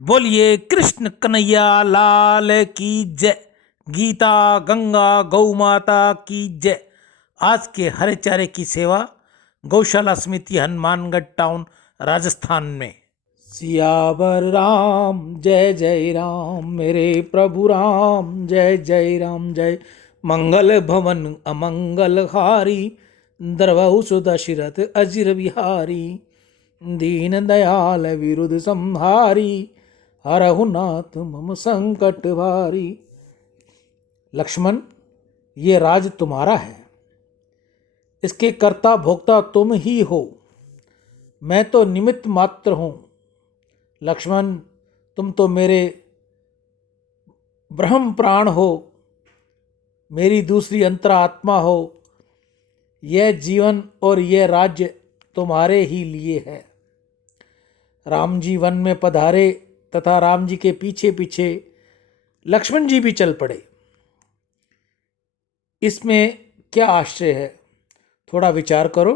बोलिए कृष्ण कन्हैया लाल की जय। गीता गंगा गौ माता की जय। आज के हरे चारे की सेवा गौशाला समिति हनुमानगढ़ टाउन राजस्थान में। सियावर राम जय जय राम, मेरे प्रभु राम जय जय राम। जय मंगल भवन अमंगल हारी, द्रवहु सुदशरथ अजिर बिहारी। दीन दयाल विरुद्ध संहारी, हरहु नाथ मम संकट भारी। लक्ष्मण, ये राज तुम्हारा है, इसके कर्ता भोक्ता तुम ही हो, मैं तो निमित्त मात्र हूँ। लक्ष्मण, तुम तो मेरे ब्रह्म प्राण हो, मेरी दूसरी अंतरात्मा हो। यह जीवन और यह राज्य तुम्हारे ही लिए है। राम जी वन में पधारे तथा राम जी के पीछे पीछे लक्ष्मण जी भी चल पड़े। इसमें क्या आश्चर्य है, थोड़ा विचार करो।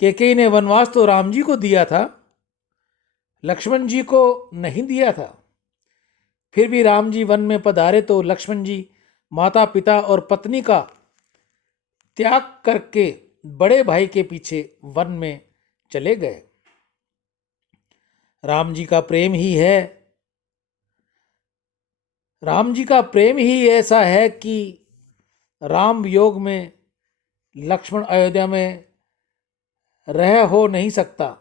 कैकेयी ने वनवास तो राम जी को दिया था, लक्ष्मण जी को नहीं दिया था। फिर भी राम जी वन में पधारे तो लक्ष्मण जी माता पिता और पत्नी का त्याग करके बड़े भाई के पीछे वन में चले गए। राम जी का प्रेम ही है, राम जी का प्रेम ही ऐसा है कि राम योग में लक्ष्मण अयोध्या में रह हो नहीं सकता।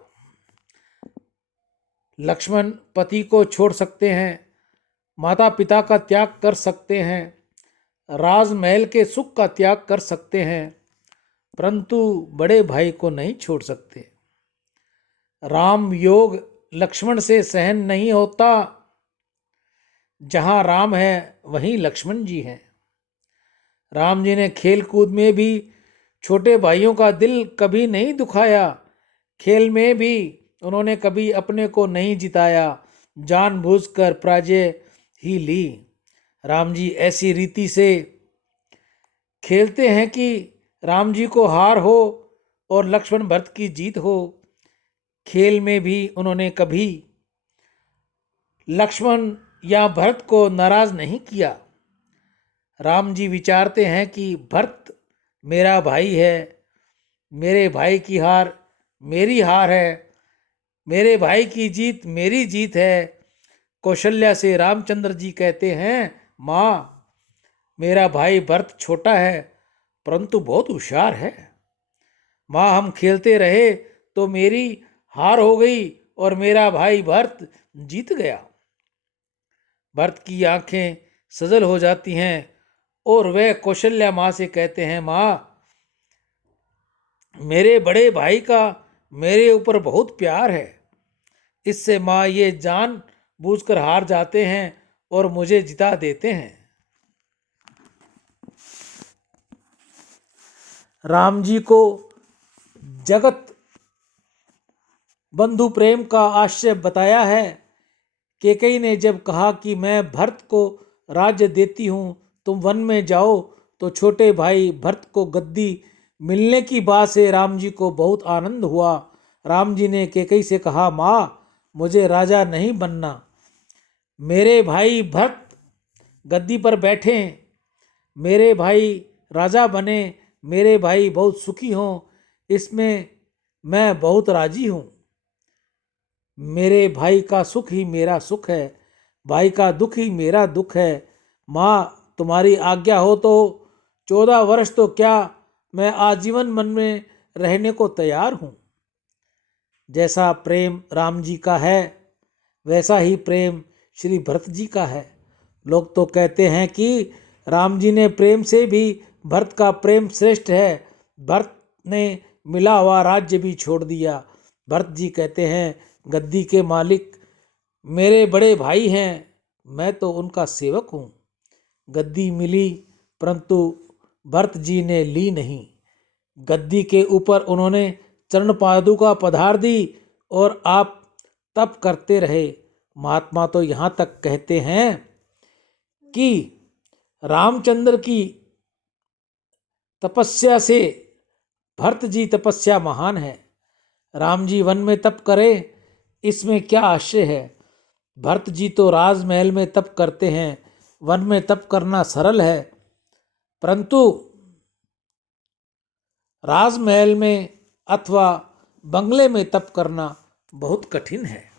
लक्ष्मण पति को छोड़ सकते हैं, माता पिता का त्याग कर सकते हैं, राजमहल के सुख का त्याग कर सकते हैं, परंतु बड़े भाई को नहीं छोड़ सकते। राम योग लक्ष्मण से सहन नहीं होता। जहाँ राम है वहीं लक्ष्मण जी हैं। राम जी ने खेल कूद में भी छोटे भाइयों का दिल कभी नहीं दुखाया। खेल में भी उन्होंने कभी अपने को नहीं जिताया, जानबूझकर पराजय ही ली। राम जी ऐसी रीति से खेलते हैं कि राम जी को हार हो और लक्ष्मण भरत की जीत हो। खेल में भी उन्होंने कभी लक्ष्मण या भरत को नाराज नहीं किया। राम जी विचारते हैं कि भरत मेरा भाई है, मेरे भाई की हार मेरी हार है, मेरे भाई की जीत मेरी जीत है। कौशल्या से रामचंद्र जी कहते हैं, माँ, मेरा भाई भरत छोटा है परंतु बहुत होशियार है। माँ, हम खेलते रहे तो मेरी हार हो गई और मेरा भाई भरत जीत गया। भरत की आंखें सजल हो जाती हैं और वह कौशल्या माँ से कहते हैं, माँ, मेरे बड़े भाई का मेरे ऊपर बहुत प्यार है। इससे माँ ये जान बूझकर हार जाते हैं और मुझे जिता देते हैं। राम जी को जगत बंधु प्रेम का आश्चर्य बताया है। कैकेयी ने जब कहा कि मैं भरत को राज्य देती हूँ, तुम वन में जाओ, तो छोटे भाई भरत को गद्दी मिलने की बात से राम जी को बहुत आनंद हुआ। राम जी ने कैकेयी से कहा, माँ, मुझे राजा नहीं बनना, मेरे भाई भरत गद्दी पर बैठे, मेरे भाई राजा बने, मेरे भाई बहुत सुखी हों, इसमें मैं बहुत राजी हूँ। मेरे भाई का सुख ही मेरा सुख है, भाई का दुख ही मेरा दुख है। माँ, तुम्हारी आज्ञा हो तो 14 वर्ष तो क्या, मैं आजीवन मन में रहने को तैयार हूँ। जैसा प्रेम राम जी का है वैसा ही प्रेम श्री भरत जी का है। लोग तो कहते हैं कि राम जी ने प्रेम से भी भरत का प्रेम श्रेष्ठ है, भरत ने मिला हुआ राज्य भी छोड़ दिया। भरत जी कहते हैं, गद्दी के मालिक मेरे बड़े भाई हैं, मैं तो उनका सेवक हूँ। गद्दी मिली परंतु भरत जी ने ली नहीं। गद्दी के ऊपर उन्होंने चरण पादुका पधार दी और आप तप करते रहे। महात्मा तो यहाँ तक कहते हैं कि रामचंद्र की तपस्या से भरत जी तपस्या महान है। राम जी वन में तप करें, इसमें क्या आश्चर्य है। भरत जी तो राजमहल में तप करते हैं, वन में तप करना सरल है, परंतु राजमहल में अथवा बंगले में तप करना बहुत कठिन है।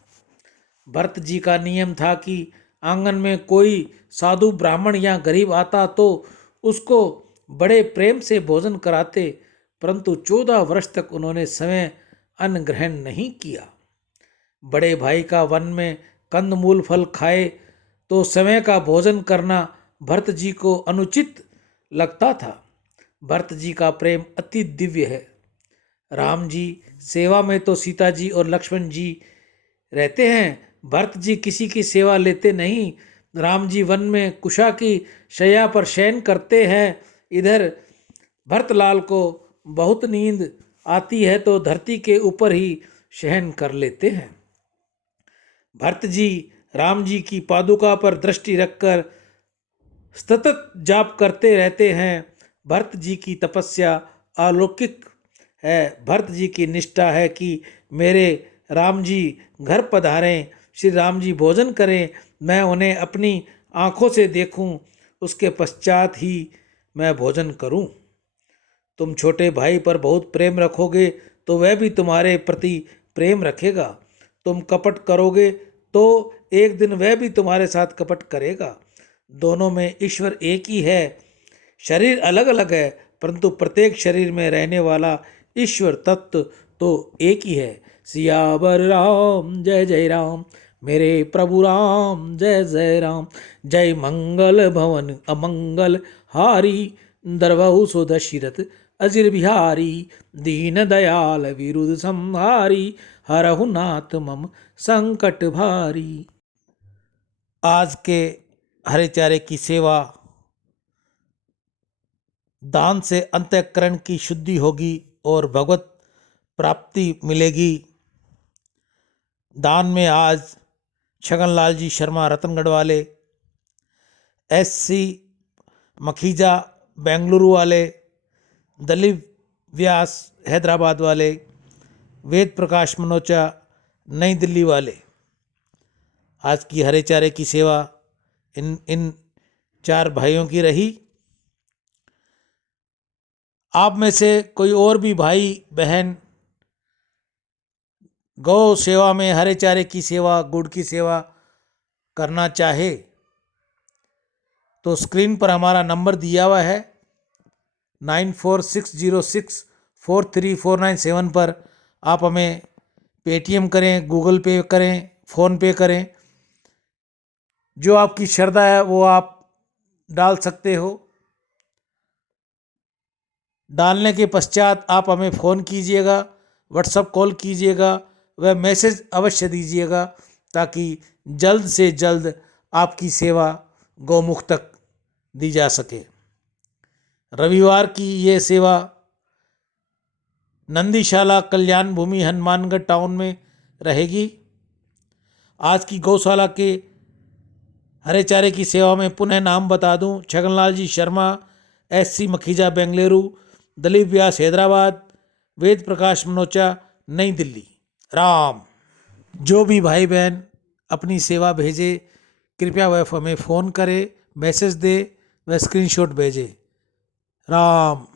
भरत जी का नियम था कि आंगन में कोई साधु ब्राह्मण या गरीब आता तो उसको बड़े प्रेम से भोजन कराते, परंतु 14 वर्ष तक उन्होंने समय अन्न ग्रहण नहीं किया। बड़े भाई का वन में कंदमूल फल खाए तो समय का भोजन करना भरत जी को अनुचित लगता था। भरत जी का प्रेम अति दिव्य है। राम जी सेवा में तो सीता जी और लक्ष्मण जी रहते हैं, भरत जी किसी की सेवा लेते नहीं। राम जी वन में कुशा की शैया पर शयन करते हैं। इधर भरतलाल को बहुत नींद आती है तो धरती के ऊपर ही शयन कर लेते हैं। भरत जी राम जी की पादुका पर दृष्टि रखकर सतत जाप करते रहते हैं। भरत जी की तपस्या अलौकिक है। भरत जी की निष्ठा है कि मेरे राम जी घर पधारें, श्री राम जी भोजन करें, मैं उन्हें अपनी आँखों से देखूं, उसके पश्चात ही मैं भोजन करूं। तुम छोटे भाई पर बहुत प्रेम रखोगे तो वह भी तुम्हारे प्रति प्रेम रखेगा। तुम कपट करोगे तो एक दिन वह भी तुम्हारे साथ कपट करेगा। दोनों में ईश्वर एक ही है। शरीर अलग अलग है, परंतु प्रत्येक शरीर में रहने वाला ईश्वर तत्व तो एक ही है। सियावर राम जय जय राम, मेरे प्रभु राम जय जय राम। जय मंगल भवन अमंगल हारी, दरबहु सो दशरथ अजिर बिहारी। दीन दयाल विरुद्ध संहारी, हरहु नाथ मम संकट भारी। आज के हरे चारे की सेवा दान से अंतःकरण की शुद्धि होगी और भगवत प्राप्ति मिलेगी। दान में आज छगनलाल जी शर्मा रतनगढ़ वाले, SC मखीजा बेंगलुरु वाले, दलीप व्यास हैदराबाद वाले, वेद प्रकाश मनोचा नई दिल्ली वाले, आज की हरे चारे की सेवा इन 4 भाइयों की रही। आप में से कोई और भी भाई बहन गौ सेवा में हरे चारे की सेवा, गुड़ की सेवा करना चाहे तो स्क्रीन पर हमारा नंबर दिया हुआ है 9460643497 पर आप हमें पेटीएम करें, गूगल पे करें, फ़ोन पे करें। जो आपकी श्रद्धा है वो आप डाल सकते हो। डालने के पश्चात आप हमें फ़ोन कीजिएगा, व्हाट्सएप कॉल कीजिएगा, वह मैसेज अवश्य दीजिएगा ताकि जल्द से जल्द आपकी सेवा गौमुख तक दी जा सके। रविवार की ये सेवा नंदीशाला कल्याण भूमि हनुमानगढ़ टाउन में रहेगी। आज की गौशाला के हरे चारे की सेवा में पुनः नाम बता दूं, छगनलाल जी शर्मा, SC मखीजा बेंगलुरु, दलीप व्यास हैदराबाद, वेद प्रकाश मनोचा नई दिल्ली। राम। जो भी भाई बहन अपनी सेवा भेजे कृपया वह हमें फ़ोन करे, मैसेज दे, वह स्क्रीनशॉट भेजे। राम।